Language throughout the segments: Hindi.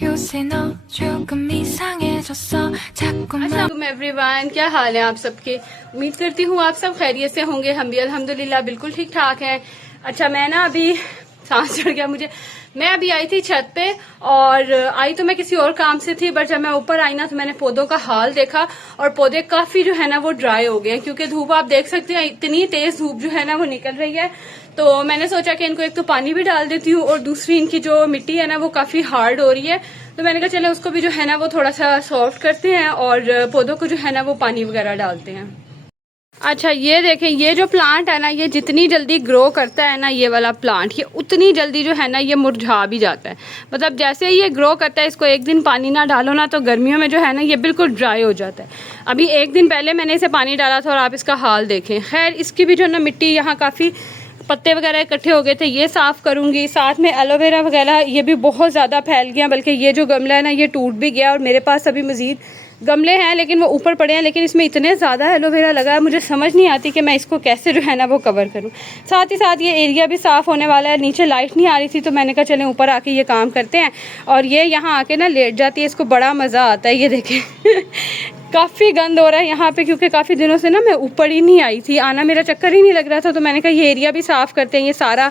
요새 너 조금 이상해졌어 자꾸만 अस्सलाम एवरीवन, क्या हाल है आप सबके। उम्मीद करती हूँ आप सब खैरियत से होंगे। हम भी अल्हम्दुलिल्लाह बिल्कुल ठीक ठाक हैं। अच्छा, मैं ना अभी सांस चढ़ गया मुझे। मैं अभी आई थी छत पे और आई तो मैं किसी और काम से थी, बट जब मैं ऊपर आई ना तो मैंने पौधों का हाल देखा और पौधे काफी जो है ना वो ड्राई हो गए हैं, क्योंकि धूप आप देख सकते हैं, इतनी तेज धूप जो है ना वो निकल रही है। तो मैंने सोचा कि इनको एक तो पानी भी डाल देती हूँ और दूसरी इनकी जो मिट्टी है ना वो काफी हार्ड हो रही है, तो मैंने कहा चले उसको भी जो है ना वो थोड़ा सा सॉफ्ट करते हैं और पौधों को जो है ना वो पानी वगैरह डालते हैं। अच्छा, ये देखें, ये जो प्लांट है ना ये जितनी जल्दी ग्रो करता है ना ये वाला प्लांट, ये उतनी जल्दी जो है ना ये मुरझा भी जाता है। मतलब जैसे ही ये ग्रो करता है, इसको एक दिन पानी ना डालो ना तो गर्मियों में जो है ना ये बिल्कुल ड्राई हो जाता है। अभी एक दिन पहले मैंने इसे पानी डाला था और आप इसका हाल देखें। खैर, इसकी भी जो है ना मिट्टी यहाँ काफ़ी पत्ते वगैरह इकट्ठे हो गए थे, ये साफ़ करूँगी। साथ में एलोवेरा वगैरह ये भी बहुत ज़्यादा फैल गया, बल्कि ये जो गमला है ना ये टूट भी गया और मेरे पास अभी मज़ीद गमले हैं लेकिन वो ऊपर पड़े हैं, लेकिन इसमें इतने ज़्यादा एलोवेरा लगा है मुझे समझ नहीं आती कि मैं इसको कैसे जो है ना वो कवर करूँ। साथ ही साथ ये एरिया भी साफ़ होने वाला है। नीचे लाइट नहीं आ रही थी तो मैंने कहा चलें ऊपर आके ये काम करते हैं। और ये यहाँ आके ना लेट जाती है, इसको बड़ा मज़ा आता है। ये देखें काफ़ी गंद हो रहा है यहाँ पे, क्योंकि काफ़ी दिनों से ना मैं ऊपर ही नहीं आई थी, आना मेरा चक्कर ही नहीं लग रहा था। तो मैंने कहा ये एरिया भी साफ़ करते हैं ये सारा,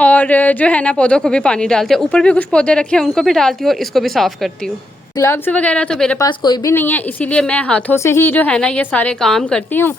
और जो है ना पौधों को भी पानी डालते हैं। ऊपर भी कुछ पौधे रखे हैं उनको भी डालती हूँ और इसको भी साफ़ करती हूँ। ग्लव्स वगैरह तो मेरे पास कोई भी नहीं है, इसीलिए मैं हाथों से ही जो है ना ये सारे काम करती हूँ।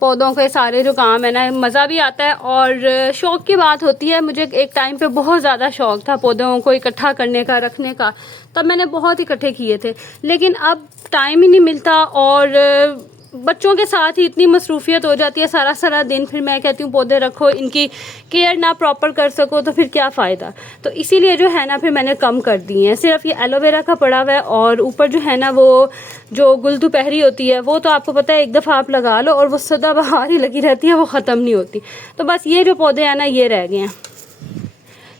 पौधों के सारे जो काम है ना मज़ा भी आता है और शौक़ की बात होती है। मुझे एक टाइम पे बहुत ज़्यादा शौक़ था पौधों को इकट्ठा करने का, रखने का, तब मैंने बहुत इकट्ठे किए थे। लेकिन अब टाइम ही नहीं मिलता और बच्चों के साथ ही इतनी मसरूफियत हो जाती है सारा सारा दिन। फिर मैं कहती हूँ पौधे रखो, इनकी केयर ना प्रॉपर कर सको तो फिर क्या फ़ायदा। तो इसीलिए जो है ना फिर मैंने कम कर दिए हैं। सिर्फ ये एलोवेरा का पड़ा हुआ है और ऊपर जो है ना वो जो गुलदुपहरी होती है वो तो आपको पता है एक दफ़ा आप लगा लो और वो सदाबहार ही लगी रहती है, वो ख़त्म नहीं होती। तो बस ये जो पौधे हैं ना ये रह गए हैं।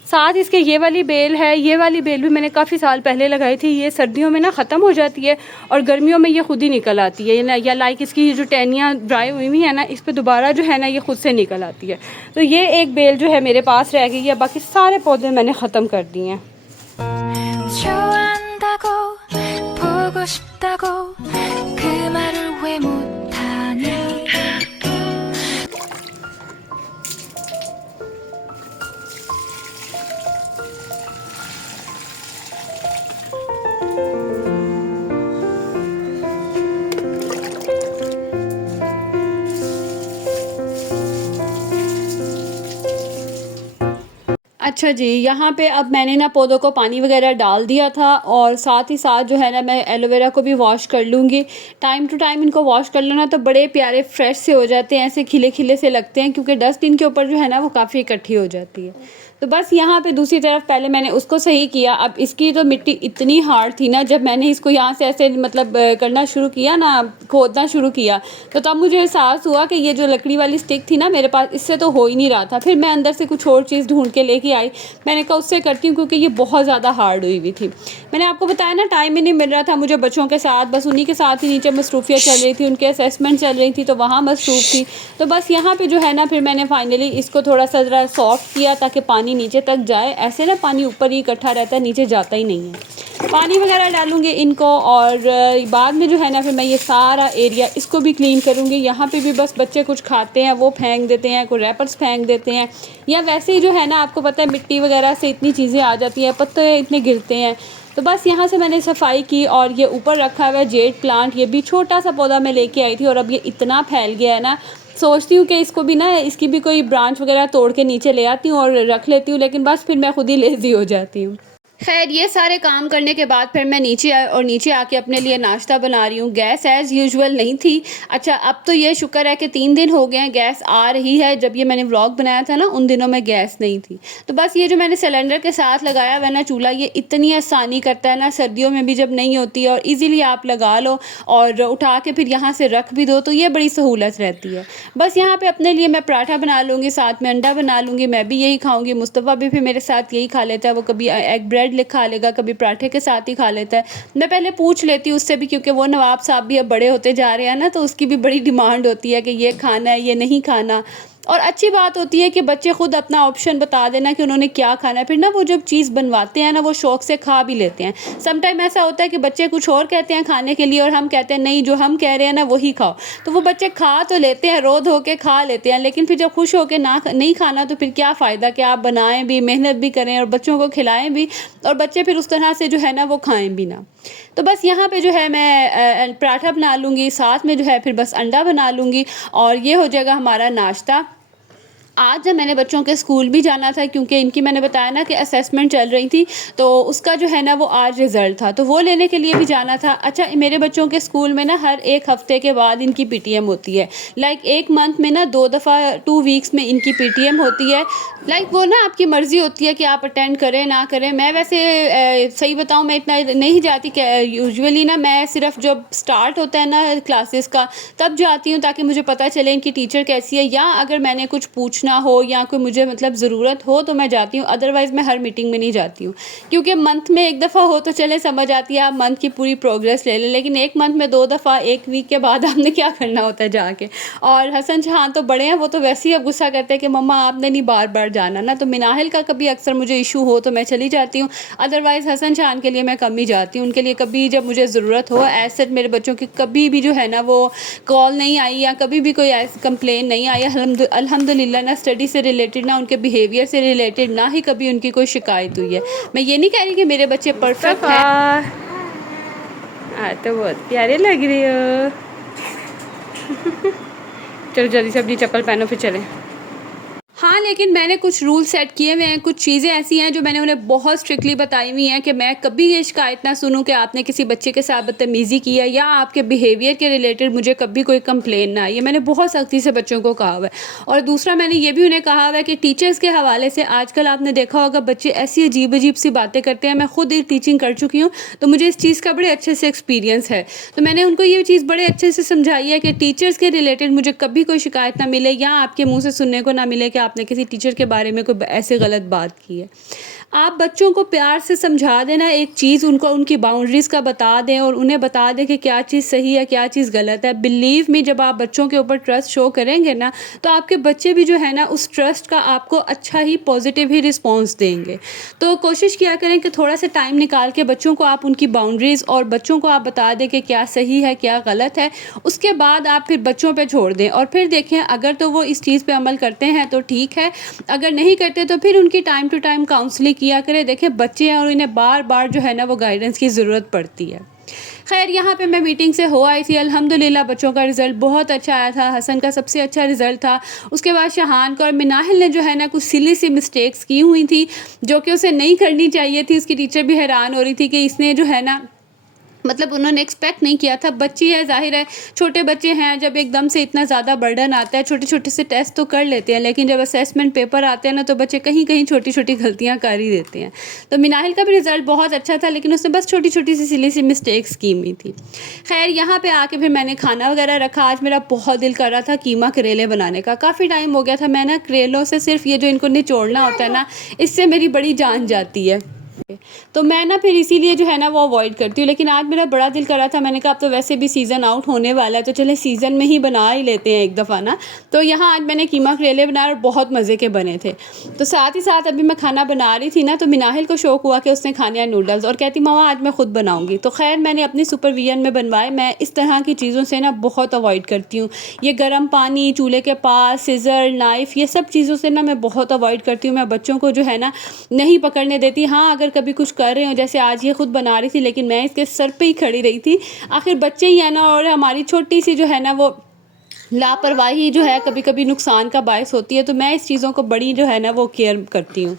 साथ इसके ये वाली बेल है, ये वाली बेल भी मैंने काफ़ी साल पहले लगाई थी। ये सर्दियों में ना ख़त्म हो जाती है और गर्मियों में ये खुद ही निकल आती है, या लाइक इसकी जो टहनियाँ ड्राई हुई हुई है ना इस पर दोबारा जो है ना ये खुद से निकल आती है। तो ये एक बेल जो है मेरे पास रह गई है, बाकी सारे पौधे मैंने ख़त्म कर दिए हैं। 좋아한다고 보고 싶다고 그 말을 왜 못하니 अच्छा जी, यहाँ पे अब मैंने ना पौधों को पानी वगैरह डाल दिया था और साथ ही साथ जो है ना मैं एलोवेरा को भी वॉश कर लूँगी। टाइम टू टाइम इनको वॉश कर लो ना तो बड़े प्यारे फ्रेश से हो जाते हैं, ऐसे खिले खिले से लगते हैं, क्योंकि डस्ट इनके ऊपर जो है ना वो काफ़ी इकट्ठी हो जाती है। तो बस यहाँ पे दूसरी तरफ पहले मैंने उसको सही किया। अब इसकी तो मिट्टी इतनी हार्ड थी ना, जब मैंने इसको यहाँ से ऐसे मतलब करना शुरू किया ना, खोदना शुरू किया, तो तब मुझे एहसास हुआ कि ये जो लकड़ी वाली स्टिक थी ना मेरे पास, इससे तो हो ही नहीं रहा था। फिर मैं अंदर से कुछ और चीज़ ढूंढ के लेके आई। मैंने कहा उससे करती हूँ, क्योंकि ये बहुत ज़्यादा हार्ड हुई हुई थी। मैंने आपको बताया ना टाइम ही नहीं मिल रहा था मुझे बच्चों के साथ, बस उन्हीं के साथ ही नीचे मसरूफियत चल रही थी, उनके असेसमेंट चल रही थी तो वहाँ मसरूफ़ थी। तो बस यहाँ पे जो है ना फिर मैंने फाइनली इसको थोड़ा सा ज़रा सॉफ्ट किया ताकि पानी नीचे तक जाए। ऐसे ना पानी ऊपर ही इकट्ठा रहता है, नीचे जाता ही नहीं है। पानी वगैरह डालूँगी इनको और बाद में जो है ना फिर मैं ये सारा एरिया इसको भी क्लीन करूँगी। यहाँ पे भी बस बच्चे कुछ खाते हैं वो फेंक देते हैं, कोई रैपर्स फेंक देते हैं, या वैसे ही जो है ना आपको पता है मिट्टी वगैरह से इतनी चीज़ें आ जाती हैं, पत्ते इतने गिरते हैं। तो बस यहाँ से मैंने सफाई की और ये ऊपर रखा हुआ है जेड प्लांट। ये भी छोटा सा पौधा मैं लेके आई थी और अब ये इतना फैल गया है ना, सोचती हूँ कि इसको भी ना इसकी भी कोई ब्रांच वगैरह तोड़ के नीचे ले आती हूँ और रख लेती हूँ, लेकिन बस फिर मैं खुद ही लेज़ी हो जाती हूँ। खैर, ये सारे काम करने के बाद फिर मैं नीचे आई और नीचे आके अपने लिए नाश्ता बना रही हूँ। गैस एज़ यूजुअल नहीं थी। अच्छा, अब तो ये शुक्र है कि 3 दिन हो गए हैं गैस आ रही है। जब ये मैंने व्लॉग बनाया था ना उन दिनों में गैस नहीं थी। तो बस ये जो मैंने सिलेंडर के साथ लगाया हुआ है ना चूल्हा, ये इतनी आसानी करता है ना, सर्दियों में भी जब नहीं होती है और ईज़िली आप लगा लो और उठा के फिर यहाँ से रख भी दो, तो ये बड़ी सहूलत रहती है। बस यहाँ पर अपने लिए मैं पराठा बना लूँगी, साथ में अंडा बना लूँगी, मैं भी यही खाऊँगी। मुस्तफ़ा भी फिर मेरे साथ यही खा लेता है, वो कभी एग ब्रेड खा लेगा, कभी पराठे के साथ ही खा लेता है। मैं पहले पूछ लेती हूँ उससे भी, क्योंकि वो नवाब साहब भी अब बड़े होते जा रहे हैं ना, तो उसकी भी बड़ी डिमांड होती है कि ये खाना है ये नहीं खाना। और अच्छी बात होती है कि बच्चे खुद अपना ऑप्शन बता देना कि उन्होंने क्या खाना है, फिर ना वो जब चीज़ बनवाते हैं ना वो शौक़ से खा भी लेते हैं। समटाइम ऐसा होता है कि बच्चे कुछ और कहते हैं खाने के लिए और हम कहते हैं नहीं, जो हम कह रहे हैं ना वही खाओ, तो वो बच्चे खा तो लेते हैं, रो धो के खा लेते हैं, लेकिन फिर जब खुश होकर ना नहीं खाना तो फिर क्या फ़ायदा कि आप बनाएं भी, मेहनत भी करें और बच्चों को खिलाएं भी और बच्चे फिर उस तरह से जो है ना वो खाएं भी ना। तो बस यहाँ पे जो है मैं पराठा बना लूँगी, साथ में जो है फिर बस अंडा बना लूँगी और ये हो जाएगा हमारा नाश्ता। आज जब मैंने बच्चों के स्कूल भी जाना था, क्योंकि इनकी मैंने बताया ना कि असेसमेंट चल रही थी, तो उसका जो है ना वो आज रिज़ल्ट था, तो वो लेने के लिए भी जाना था। अच्छा, मेरे बच्चों के स्कूल में ना हर एक हफ़्ते के बाद इनकी पीटीएम होती है। लाइक एक मंथ में ना 2 दफ़ा 2 वीक्स में इनकी पीटीएम होती है। लाइक वो ना आपकी मर्ज़ी होती है कि आप अटेंड करें ना करें। मैं वैसे सही बताऊँ मैं इतना नहीं जाती, यूजुअली ना मैं सिर्फ जब स्टार्ट होता है ना क्लासेस का तब जाती हूँ, ताकि मुझे पता चले इनकी टीचर कैसी है, या अगर मैंने कुछ पूछना हो या कोई मुझे मतलब ज़रूरत हो तो मैं जाती हूँ। अदरवाइज़ मैं हर मीटिंग में नहीं जाती हूँ, क्योंकि मंथ में एक दफ़ा हो तो चले समझ आती है, आप मंथ की पूरी प्रोग्रेस ले लें, लेकिन एक मंथ में 2 दफ़ा एक वीक के बाद आपने क्या करना होता है जाके। और हसन शान तो बड़े हैं, वो तो वैसे ही अब गुस्सा करते हैं कि मम्मा आपने नहीं बार बार जाना ना। तो मिनाहिल का कभी अक्सर मुझे इशू हो तो मैं चली जाती हूँ, अदरवाइज़ हसन शान के लिए मैं कम ही जाती हूँ। उनके लिए कभी जब मुझे ज़रूरत हो, ऐसे मेरे बच्चों की कभी भी जो है ना वो कॉल नहीं आई या कभी भी कोई ऐसी कंप्लेन नहीं आई। अल्हम्दुलिल्लाह ना स्टडी से रिलेटेड, ना उनके बिहेवियर से रिलेटेड, ना ही कभी उनकी कोई शिकायत हुई है। मैं ये नहीं कह रही कि मेरे बच्चे परफेक्ट हैं। तो बहुत प्यारे लग रही हो। चलो जल्दी से अपनी चप्पल पहनो फिर चलें। हाँ, लेकिन मैंने कुछ रूल सेट किए हुए हैं, कुछ चीज़ें ऐसी हैं जो मैंने उन्हें बहुत स्ट्रिक्टली बताई हुई हैं कि मैं कभी ये शिकायत ना सुनूं कि आपने किसी बच्चे के साथ बदतमीज़ी की है या आपके बिहेवियर के रिलेटेड मुझे कभी कोई कंप्लेन ना आई। ये मैंने बहुत सख्ती से बच्चों को कहा हुआ है। और दूसरा मैंने ये भी उन्हें कहा हुआ है कि टीचर्स के हवाले से आजकल आपने देखा होगा बच्चे ऐसी अजीब अजीब सी बातें करते हैं। मैं खुद एक टीचिंग कर चुकी हूँ, तो मुझे इस चीज़ का बड़े अच्छे से एक्सपीरियंस है। तो मैंने उनको ये चीज़ बड़े अच्छे से समझाई है कि टीचर्स के रिलेटेड मुझे कभी कोई शिकायत ना मिले या आपके मुँह से सुनने को ना मिले कि आपने किसी टीचर के बारे में कोई ऐसे गलत बात की है। आप बच्चों को प्यार से समझा देना, एक चीज़ उनको उनकी बाउंड्रीज़ का बता दें और उन्हें बता दें कि क्या चीज़ सही है क्या चीज़ गलत है। बिलीव मी, जब आप बच्चों के ऊपर ट्रस्ट शो करेंगे ना तो आपके बच्चे भी जो है ना उस ट्रस्ट का आपको अच्छा ही पॉजिटिव ही रिस्पॉन्स देंगे। तो कोशिश किया करें कि थोड़ा सा टाइम निकाल के बच्चों को आप उनकी बाउंड्रीज़ और बच्चों को आप बता दें कि क्या सही है क्या गलत है। उसके बाद आप फिर बच्चों पर छोड़ दें और फिर देखें, अगर तो वो इस चीज़ पर अमल करते हैं तो ठीक है, अगर नहीं करते तो फिर उनकी टाइम टू टाइम काउंसलिंग किया करें। देखें बच्चे हैं और इन्हें बार बार जो है ना वो गाइडेंस की ज़रूरत पड़ती है। खैर, यहाँ पे मैं मीटिंग से हो आई थी, अल्हम्दुलिल्लाह बच्चों का रिज़ल्ट बहुत अच्छा आया था। हसन का सबसे अच्छा रिज़ल्ट था। उसके बाद शहान का और मिनाहिल ने जो है ना कुछ सिली सी मिस्टेक्स की हुई थी जो कि उसे नहीं करनी चाहिए थी। उसकी टीचर भी हैरान हो रही थी कि इसने जो है ना मतलब उन्होंने एक्सपेक्ट नहीं किया था। बच्ची है, जाहिर है छोटे बच्चे हैं, जब एकदम से इतना ज़्यादा बर्डन आता है, छोटे छोटे से टेस्ट तो कर लेते हैं, लेकिन जब असेसमेंट पेपर आते हैं ना तो बच्चे कहीं कहीं छोटी छोटी गलतियां कर ही देते हैं। तो मिनाहिल का भी रिज़ल्ट बहुत अच्छा था, लेकिन उसने बस छोटी छोटी सी सिली सी मिस्टेक्स की हुई थी। खैर, यहाँ पर आके फिर मैंने खाना वगैरह रखा। आज मेरा बहुत दिल कर रहा था कीमा करेले बनाने का, काफ़ी टाइम हो गया था। मैं ना करेलों से सिर्फ ये जो इनको निचोड़ना होता है ना, इससे मेरी बड़ी जान जाती है, तो मैं ना फिर इसीलिए जो है ना वो अवॉइड करती हूँ। लेकिन आज मेरा बड़ा दिल कर रहा था, मैंने कहा अब तो वैसे भी सीज़न आउट होने वाला है तो चले सीज़न में ही बना ही लेते हैं एक दफ़ा ना। तो यहाँ आज मैंने कीमा करेले बनाए और बहुत मज़े के बने थे। तो साथ ही साथ अभी मैं खाना बना रही थी ना तो मिनाहिल को शौक़ हुआ कि उसने खाने हैं नूडल्स और कहती मामा आज मैं ख़ुद बनाऊँगी। तो खैर मैंने अपनी सुपरविजन में बनवाए। मैं इस तरह की चीज़ों से ना बहुत अवॉइड करती हूँ। ये गर्म पानी, चूल्हे के पास, सीज़र, नाइफ़, ये सब चीज़ों से ना मैं बहुत अवॉइड करती हूँ। मैं बच्चों को जो है ना नहीं पकड़ने देती। हाँ, अगर कभी कुछ कर रहे हो, जैसे आज ये खुद बना रही थी लेकिन मैं इसके सर पे ही खड़ी रही थी। आखिर बच्चे ही है ना, और हमारी छोटी सी जो है ना वो लापरवाही जो है कभी कभी नुकसान का बायस होती है। तो मैं इस चीज़ों को बड़ी जो है ना वो केयर करती हूँ।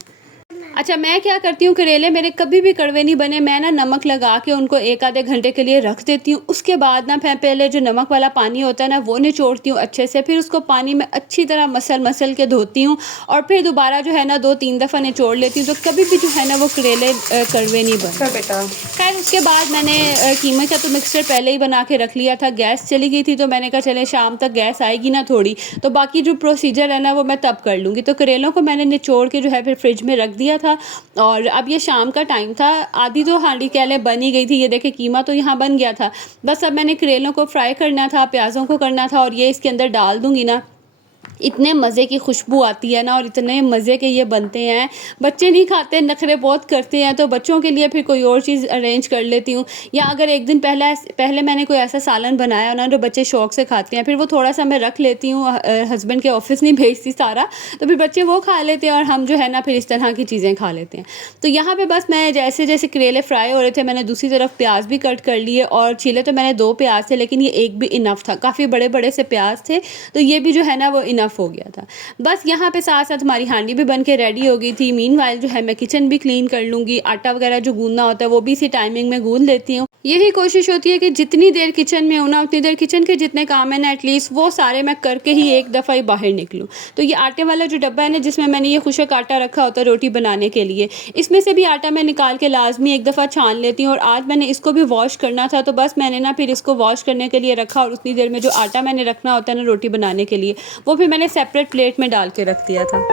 अच्छा, मैं क्या करती हूँ, करेले मेरे कभी भी कड़वे नहीं बने। मैं ना नमक लगा के उनको 1 आधे घंटे के लिए रख देती हूँ। उसके बाद ना मैं पहले जो नमक वाला पानी होता है ना वो निचोड़ती हूँ अच्छे से, फिर उसको पानी में अच्छी तरह मसल के धोती हूँ और फिर दोबारा जो है ना 2-3 दफ़ा निचोड़ लेती हूँ। तो कभी भी जो है ना वो करेले कड़वे नहीं बनते बेटा। खैर, उसके बाद मैंने कीमे का तो मिक्सचर पहले ही बना के रख लिया था। गैस चली गई थी तो मैंने कहा चले शाम तक गैस आएगी ना थोड़ी, तो बाकी जो प्रोसीजर है ना वो मैं तब कर लूँगी। तो करेलों को मैंने निचोड़ के जो है फिर फ्रिज में रख दिया था। और अब ये शाम का टाइम था, आधी तो हांडी कह लें बन ही गई थी। ये देखे कीमा तो यहाँ बन गया था। बस अब मैंने करेलों को फ्राई करना था, प्याज़ों को करना था और ये इसके अंदर डाल दूँगी ना इतने मज़े की खुशबू आती है ना और इतने मज़े के ये बनते हैं। बच्चे नहीं खाते, नखरे बहुत करते हैं, तो बच्चों के लिए फिर कोई और चीज़ अरेंज कर लेती हूँ। या अगर एक दिन पहले मैंने कोई ऐसा सालन बनाया ना जो बच्चे शौक़ से खाते हैं, फिर वो थोड़ा सा मैं रख लेती हूँ, हस्बैंड के ऑफिस नहीं भेजती सारा, तो फिर बच्चे वो खा लेते हैं और हम जो है ना फिर इस तरह की चीज़ें खा लेते हैं। तो यहाँ पर बस मैं जैसे जैसे करेले फ्राई हो रहे थे, मैंने दूसरी तरफ प्याज भी कट कर लिए और छीले तो मैंने 2 प्याज थे, लेकिन ये एक भी इनफ था। काफ़ी बड़े बड़े से प्याज थे, तो ये भी जो है ना वो इनफ हो गया था। बस यहाँ पे साथ साथ हमारी हांडी भी बन के रेडी हो गई थी। मीनवाइल जो है मैं किचन भी क्लीन कर लूँगी, आटा वगैरह जो गूंदना होता है वो भी इसी टाइमिंग में गूंद लेती हूँ। यही कोशिश होती है कि जितनी देर किचन में हूँ ना, उतनी देर किचन के जितने काम है ना एटलीस्ट वो सारे मैं करके ही एक दफ़ा ही बाहर निकलूँ। तो ये आटे वाला जो डब्बा है ना जिसमें मैंने ये खुशक आटा रखा होता है रोटी बनाने के लिए, इसमें से भी आटा मैं निकाल के लाजमी एक दफ़ा छान लेती हूँ। और आज मैंने इसको भी वॉश करना था, तो बस मैंने ना फिर इसको वॉश करने के लिए रखा और उतनी देर में जो आटा मैंने रखना होता है ना रोटी बनाने के लिए, वो फिर मैंने सेपरेट प्लेट में डाल के रख दिया था।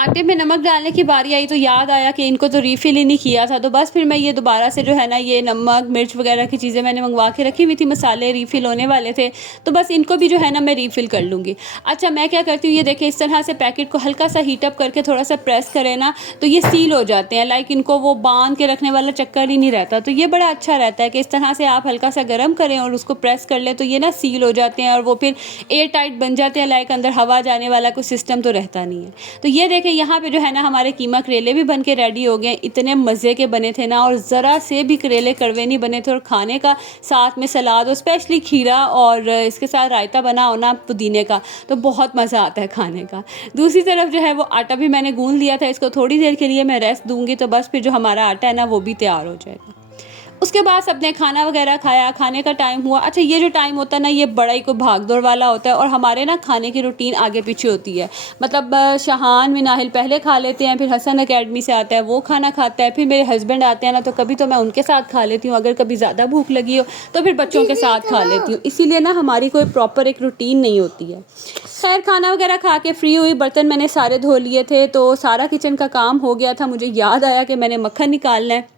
आटे में नमक डालने की बारी आई तो याद आया कि इनको तो रीफ़िल ही नहीं किया था, तो बस फिर मैं ये दोबारा से जो है ना ये नमक मिर्च वगैरह की चीज़ें मैंने मंगवा के रखी हुई थी, मसाले रीफ़िल होने वाले थे, तो बस इनको भी जो है ना मैं रीफ़िल कर लूँगी। अच्छा, मैं क्या करती हूँ, ये देखिए इस तरह से पैकेट को हल्का सा हीटअप करके थोड़ा सा प्रेस करें ना तो ये सील हो जाते हैं। लाइक इनको वो बांध के रखने वाला चक्कर ही नहीं रहता, तो ये बड़ा अच्छा रहता है कि इस तरह से आप हल्का सा गर्म करें और उसको प्रेस कर लें तो ये ना सील हो जाते हैं और वो फिर एयर टाइट बन जाते हैं। लाइक अंदर हवा जाने वाला कोई सिस्टम तो रहता नहीं है। तो ये देखें यहाँ पे जो है ना हमारे कीमा करेले भी बन के रेडी हो गए। इतने मज़े के बने थे ना और ज़रा से भी करेले कड़वे नहीं बने थे, और खाने का साथ में सलाद और स्पेशली खीरा और इसके साथ रायता बना हो ना पुदीने का, तो बहुत मज़ा आता है खाने का। दूसरी तरफ जो है वो आटा भी मैंने गूंद लिया था, इसको थोड़ी देर के लिए मैं रेस्ट दूंगी, तो बस फिर जो हमारा आटा है ना वो भी तैयार हो जाएगा। उसके बाद सबने खाना वगैरह खाया, खाने का टाइम हुआ। अच्छा, ये जो टाइम होता है ना ये बड़ा ही कोई भागदौड़ वाला होता है और हमारे ना खाने की रूटीन आगे पीछे होती है। मतलब शहान मिनाहिल पहले खा लेते हैं, फिर हसन अकेडमी से आता है वो खाना खाता है, फिर मेरे हस्बैंड आते हैं ना तो कभी तो मैं उनके साथ खा लेती हूँ, अगर कभी ज़्यादा भूख लगी हो तो फिर बच्चों के साथ खा लेती हूँ। इसीलिए ना हमारी कोई प्रॉपर एक रूटीन नहीं होती है। खैर, खाना वगैरह खा के फ्री हुई, बर्तन मैंने सारे धो लिए थे, तो सारा किचन का काम हो गया था। मुझे याद आया कि मैंने मक्खन निकालना है,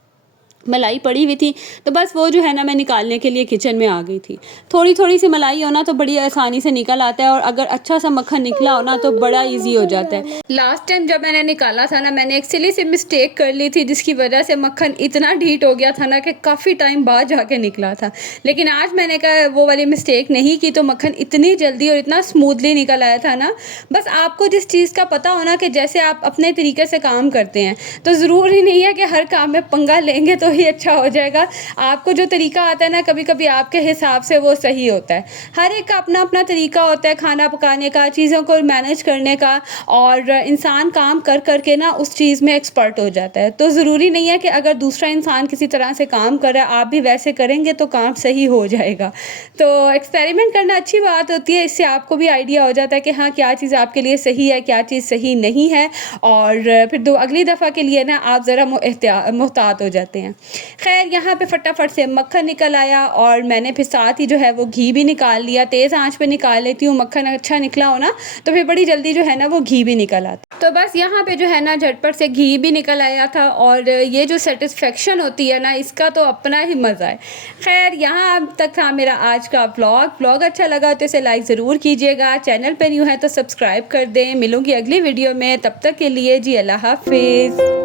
मलाई पड़ी हुई थी, तो बस वो जो है ना मैं निकालने के लिए किचन में आ गई थी। थोड़ी थोड़ी सी मलाई हो ना तो बड़ी आसानी से निकल आता है, और अगर अच्छा सा मक्खन निकला हो ना तो बड़ा इजी हो जाता है। लास्ट टाइम जब मैंने निकाला था ना, मैंने एक सिली सी मिस्टेक कर ली थी जिसकी वजह से मक्खन इतना ढीट हो गया था ना कि काफ़ी टाइम बाद जाके निकला था। लेकिन आज मैंने कहा वो वाली मिस्टेक नहीं की, तो मक्खन इतनी जल्दी और इतना स्मूथली निकल आया था ना। बस आपको जिस चीज़ का पता हो ना कि जैसे आप अपने तरीके से काम करते हैं, तो ज़रूरी नहीं है कि हर काम में पंगा लेंगे तो ही अच्छा हो जाएगा। आपको जो तरीका आता है ना, कभी कभी आपके हिसाब से वो सही होता है। हर एक का अपना अपना तरीका होता है खाना पकाने का, चीज़ों को मैनेज करने का, और इंसान काम कर करके ना उस चीज़ में एक्सपर्ट हो जाता है। तो ज़रूरी नहीं है कि अगर दूसरा इंसान किसी तरह से काम कर रहा है आप भी वैसे करेंगे तो काम सही हो जाएगा। तो एक्सपेरिमेंट करना अच्छी बात होती है, इससे आपको भी आइडिया हो जाता है कि हाँ क्या चीज़ आपके लिए सही है, क्या चीज़ सही नहीं है, और फिर अगली दफ़ा के लिए ना आप ज़रा मुहतात हो जाते हैं। खैर, यहाँ पे फटाफट से मक्खन निकल आया और मैंने फिर साथ ही जो है वो घी भी निकाल लिया। तेज़ आंच पे निकाल लेती हूँ, मक्खन अच्छा निकला हो ना तो फिर बड़ी जल्दी जो है ना वो घी भी निकल आता। तो बस यहाँ पे जो है ना झटपट से घी भी निकल आया था, और ये जो सेटिस्फेक्शन होती है ना इसका तो अपना ही मज़ा है। खैर, यहाँ अब तक था मेरा आज का व्लॉग अच्छा लगा तो इसे लाइक ज़रूर कीजिएगा। चैनल पर न्यू है तो सब्सक्राइब कर दें। मिलूँगी अगली वीडियो में, तब तक के लिए जी अल्लाह हाफिज़।